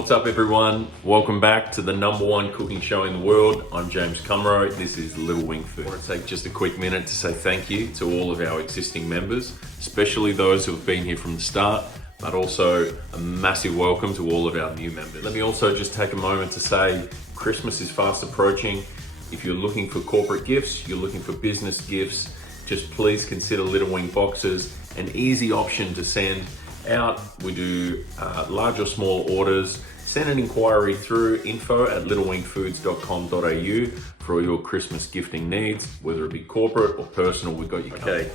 What's up everyone? Welcome back to the #1 cooking show in the world. I'm James Kummrow. This is Little Wing Food. I want to take just a quick minute to say thank you to all of our existing members, especially those who have been here from the start, but also a massive welcome to all of our new members. Let me also just take a moment to say Christmas is fast approaching. If you're looking for corporate gifts, you're looking for business gifts, just please consider Little Wing boxes an easy option to send out. We do large or small orders. Send an inquiry through info@littlewingfoods.com.au for all your Christmas gifting needs, whether it be corporate or personal. We've got you covered. Okay,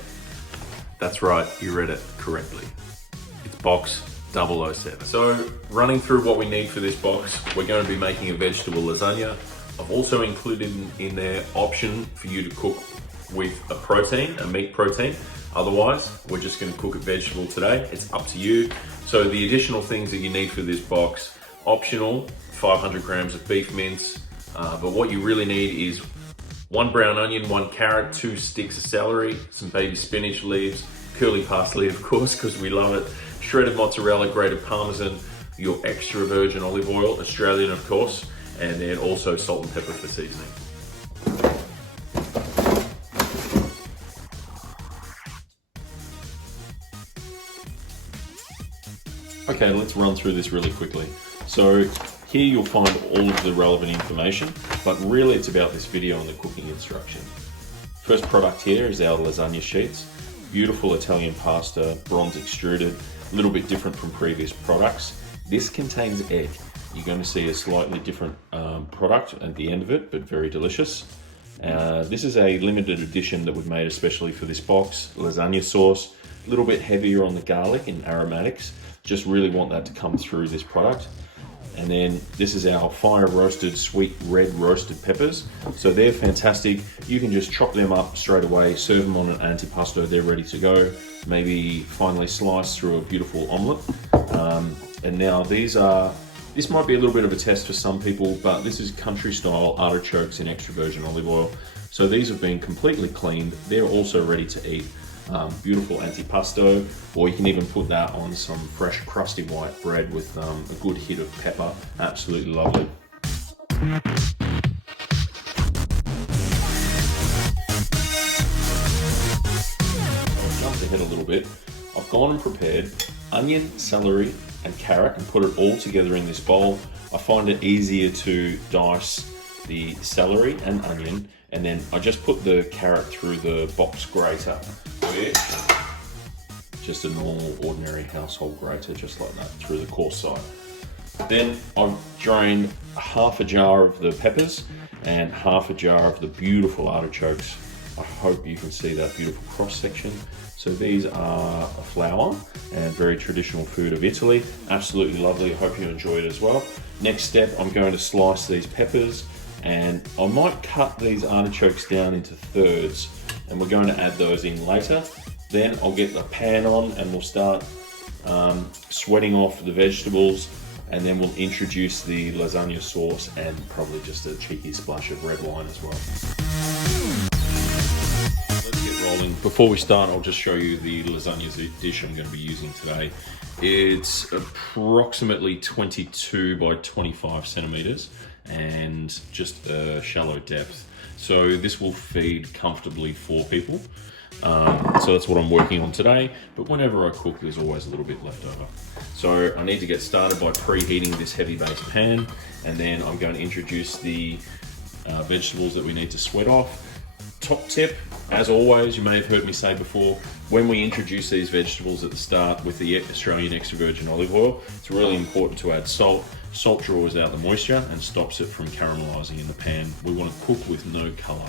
that's right, you read it correctly. It's box 007. So running through what we need for this box, we're going to be making a vegetable lasagna. I've also included in there option for you to cook with a protein, a meat protein. Otherwise, we're just going to cook a vegetable today. It's up to you. So the additional things that you need for this box, optional, 500 grams of beef mince, but what you really need is 1 brown onion, 1 carrot, 2 sticks of celery, some baby spinach leaves, curly parsley of course, because we love it, shredded mozzarella, grated parmesan, your extra virgin olive oil, Australian of course, and then also salt and pepper for seasoning. Okay, let's run through this really quickly. So here you'll find all of the relevant information, but really it's about this video and the cooking instruction. First product here is our lasagna sheets. Beautiful Italian pasta, bronze extruded, a little bit different from previous products. This contains egg. You're going to see a slightly different product at the end of it, but very delicious. This is a limited edition that we've made especially for this box. Lasagna sauce, a little bit heavier on the garlic and aromatics. Just really want that to come through this product. And then this is our fire roasted sweet red roasted peppers. So they're fantastic. You can just chop them up straight away, serve them on an antipasto, they're ready to go. Maybe finely sliced through a beautiful omelette. And now this might be a little bit of a test for some people, but this is country style artichokes in extra virgin olive oil. So these have been completely cleaned. They're also ready to eat. Beautiful antipasto, or you can even put that on some fresh crusty white bread with a good hit of pepper. Absolutely lovely. I've jumped ahead a little bit. I've gone and prepared onion, celery and carrot and put it all together in this bowl. I find it easier to dice the celery and onion, and then I just put the carrot through the box grater, which just a normal ordinary household grater, just like that, through the coarse side. Then I've drained half a jar of the peppers and half a jar of the beautiful artichokes. I hope you can see that beautiful cross section. So these are a flour and very traditional food of Italy. Absolutely lovely, I hope you enjoy it as well. Next step, I'm going to slice these peppers, and I might cut these artichokes down into thirds, and we're going to add those in later. Then I'll get the pan on and we'll start sweating off the vegetables, and then we'll introduce the lasagna sauce and probably just a cheeky splash of red wine as well. Let's get rolling. Before we start, I'll just show you the lasagna dish I'm going to be using today. It's approximately 22 by 25 centimeters and just a shallow depth. So this will feed comfortably 4 people. So that's what I'm working on today, but whenever I cook, there's always a little bit left over. So I need to get started by preheating this heavy base pan, and then I'm going to introduce the vegetables that we need to sweat off. Top tip, as always, you may have heard me say before, when we introduce these vegetables at the start with the Australian extra virgin olive oil, it's really important to add salt. Salt draws out the moisture and stops it from caramelizing in the pan. We want to cook with no color.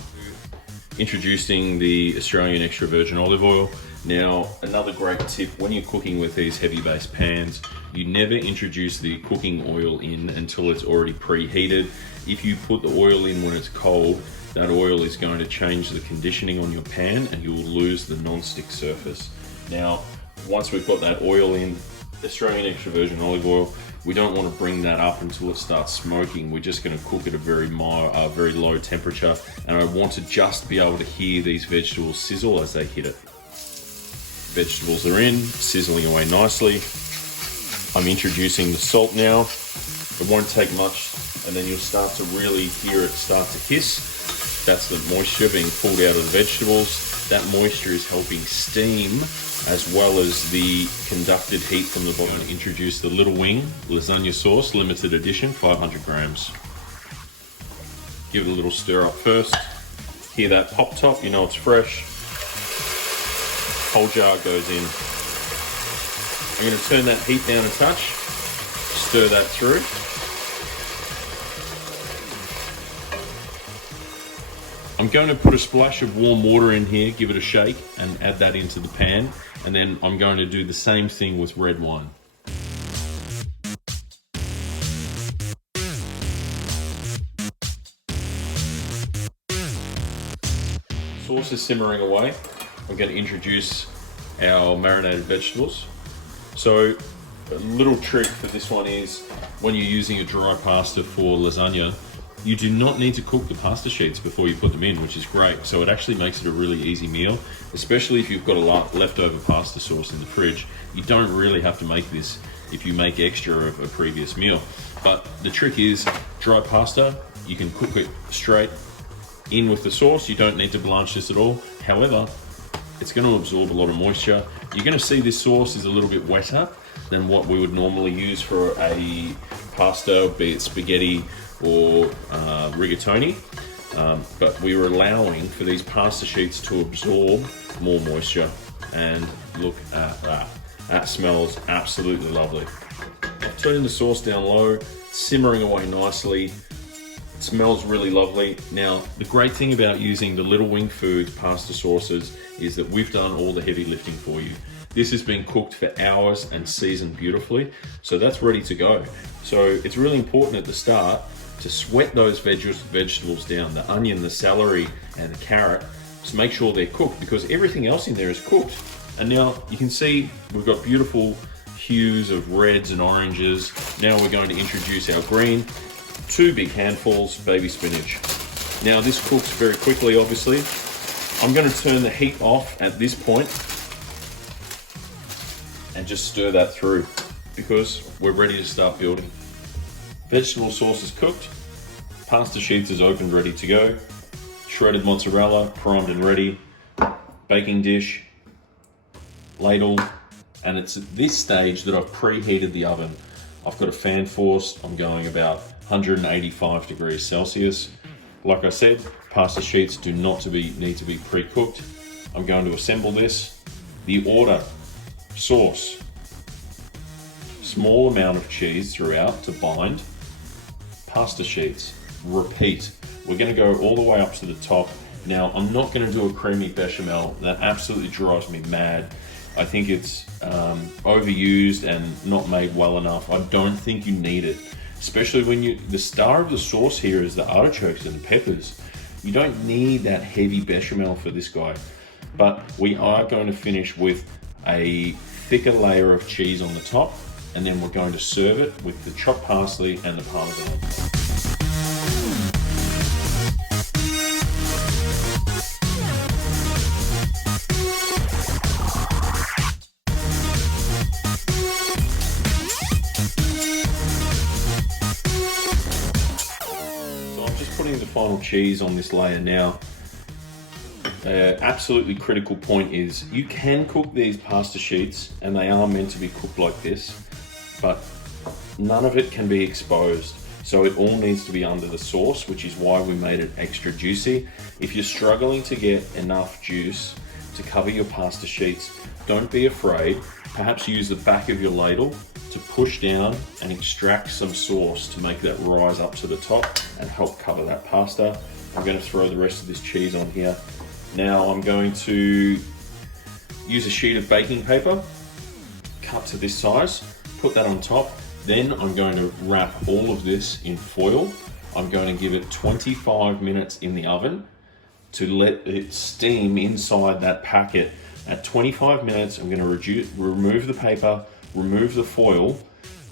Introducing the Australian extra virgin olive oil. Now, another great tip, when you're cooking with these heavy base pans, you never introduce the cooking oil in until it's already preheated. If you put the oil in when it's cold, that oil is going to change the conditioning on your pan and you will lose the non-stick surface. Now, once we've got that oil in, Australian extra virgin olive oil, we don't want to bring that up until it starts smoking. We're just going to cook at a very low temperature, and I want to just be able to hear these vegetables sizzle as they hit it. Vegetables are in, sizzling away nicely. I'm introducing the salt now. It won't take much, and then you'll start to really hear it start to hiss. That's the moisture being pulled out of the vegetables. That moisture is helping steam as well as the conducted heat from the bottom. Introduce the Little Wing lasagna sauce, limited edition, 500 grams. Give it a little stir up first. Hear that pop top, you know it's fresh. Whole jar goes in. I'm going to turn that heat down a touch, stir that through. I'm going to put a splash of warm water in here, give it a shake, and add that into the pan. And then I'm going to do the same thing with red wine. Sauce is simmering away. I'm going to introduce our marinated vegetables. So a little trick for this one is when you're using a dry pasta for lasagna, you do not need to cook the pasta sheets before you put them in, which is great. So it actually makes it a really easy meal, especially if you've got a lot leftover pasta sauce in the fridge. You don't really have to make this if you make extra of a previous meal. But the trick is dry pasta, you can cook it straight in with the sauce. You don't need to blanch this at all. However, it's going to absorb a lot of moisture. You're going to see this sauce is a little bit wetter than what we would normally use for a pasta, be it spaghetti or rigatoni, but we were allowing for these pasta sheets to absorb more moisture. And look at that. That smells absolutely lovely. I've turned the sauce down low, simmering away nicely. It smells really lovely. Now, the great thing about using the Little Wing Foods pasta sauces is that we've done all the heavy lifting for you. This has been cooked for hours and seasoned beautifully, so that's ready to go. So it's really important at the start to sweat those vegetables down, the onion, the celery, and the carrot. Just make sure they're cooked because everything else in there is cooked. And now you can see we've got beautiful hues of reds and oranges. Now we're going to introduce our green, 2 big handfuls, baby spinach. Now this cooks very quickly, obviously. I'm going to turn the heat off at this point and just stir that through because we're ready to start building. Vegetable sauce is cooked, pasta sheets is opened, ready to go, shredded mozzarella, primed and ready, baking dish, ladle, and it's at this stage that I've preheated the oven. I've got a fan force, I'm going about 185 degrees Celsius. Like I said, pasta sheets do not need to be pre-cooked. I'm going to assemble this. The order: sauce, small amount of cheese throughout to bind, pasta sheets, repeat. We're going to go all the way up to the top. Now, I'm not going to do a creamy bechamel. That absolutely drives me mad. I think it's overused and not made well enough. I don't think you need it, especially when the star of the sauce here is the artichokes and the peppers. You don't need that heavy bechamel for this guy, but we are going to finish with a thicker layer of cheese on the top, and then we're going to serve it with the chopped parsley and the parmesan. So I'm just putting the final cheese on this layer now. Absolutely critical point is you can cook these pasta sheets and they are meant to be cooked like this, but none of it can be exposed. So it all needs to be under the sauce, which is why we made it extra juicy. If you're struggling to get enough juice to cover your pasta sheets, don't be afraid. Perhaps use the back of your ladle to push down and extract some sauce to make that rise up to the top and help cover that pasta. I'm going to throw the rest of this cheese on here. Now I'm going to use a sheet of baking paper, cut to this size, put that on top. Then I'm going to wrap all of this in foil. I'm going to give it 25 minutes in the oven to let it steam inside that packet. At 25 minutes, I'm going to remove the paper, remove the foil,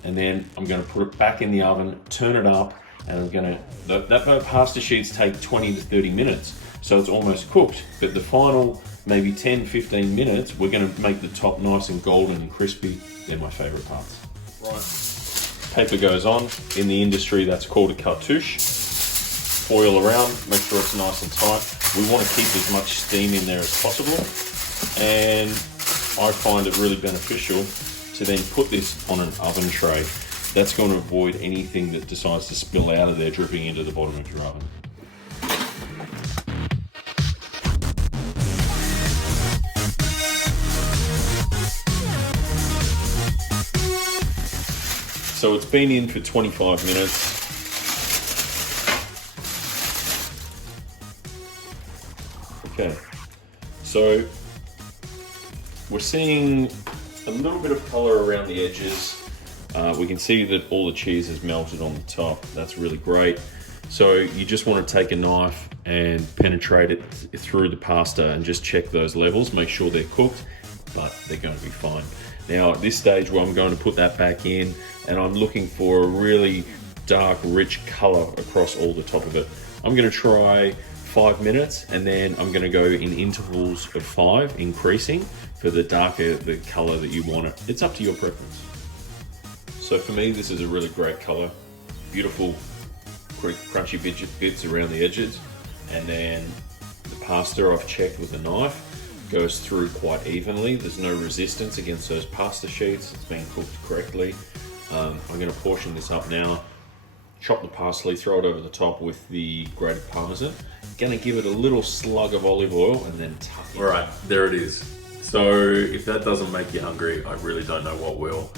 and then I'm going to put it back in the oven, turn it up, and I'm going to, that pasta sheets take 20 to 30 minutes. So it's almost cooked, but the final maybe 10, 15 minutes, we're gonna make the top nice and golden and crispy. They're my favorite parts. Right, paper goes on. In the industry, that's called a cartouche. Foil around, make sure it's nice and tight. We want to keep as much steam in there as possible. And I find it really beneficial to then put this on an oven tray. That's going to avoid anything that decides to spill out of there dripping into the bottom of your oven. So it's been in for 25 minutes. Okay, so we're seeing a little bit of color around the edges. We can see that all the cheese is melted on the top. That's really great. So you just want to take a knife and penetrate it through the pasta and just check those levels, make sure they're cooked, but they're going to be fine. Now at this stage where I'm going to put that back in, and I'm looking for a really dark, rich color across all the top of it. I'm going to try 5 minutes, and then I'm going to go in intervals of 5, increasing for the darker the color that you want it. It's up to your preference. So for me, this is a really great color. Beautiful, crunchy bits around the edges. And then the pasta I've checked with a knife goes through quite evenly. There's no resistance against those pasta sheets. It's been cooked correctly. I'm going to portion this up now. Chop the parsley, throw it over the top with the grated parmesan. Going to give it a little slug of olive oil and then tuck it. All right, there it is. So if that doesn't make you hungry, I really don't know what will.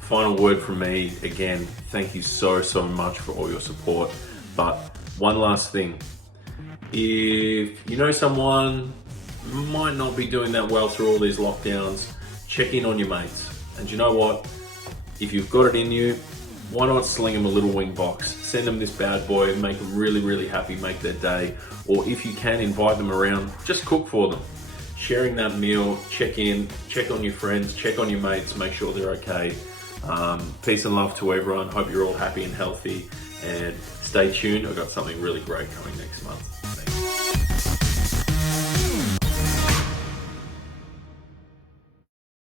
Final word from me, again, thank you so much for all your support. But one last thing, if you know someone might not be doing that well through all these lockdowns, check in on your mates. And you know what? If you've got it in you, why not sling them a little wing box? Send them this bad boy, make them really happy, make their day. Or if you can, invite them around, just cook for them. Sharing that meal, check in, check on your friends, check on your mates, make sure they're okay. Peace and love to everyone. Hope you're all happy and healthy, and stay tuned. I've got something really great coming next month.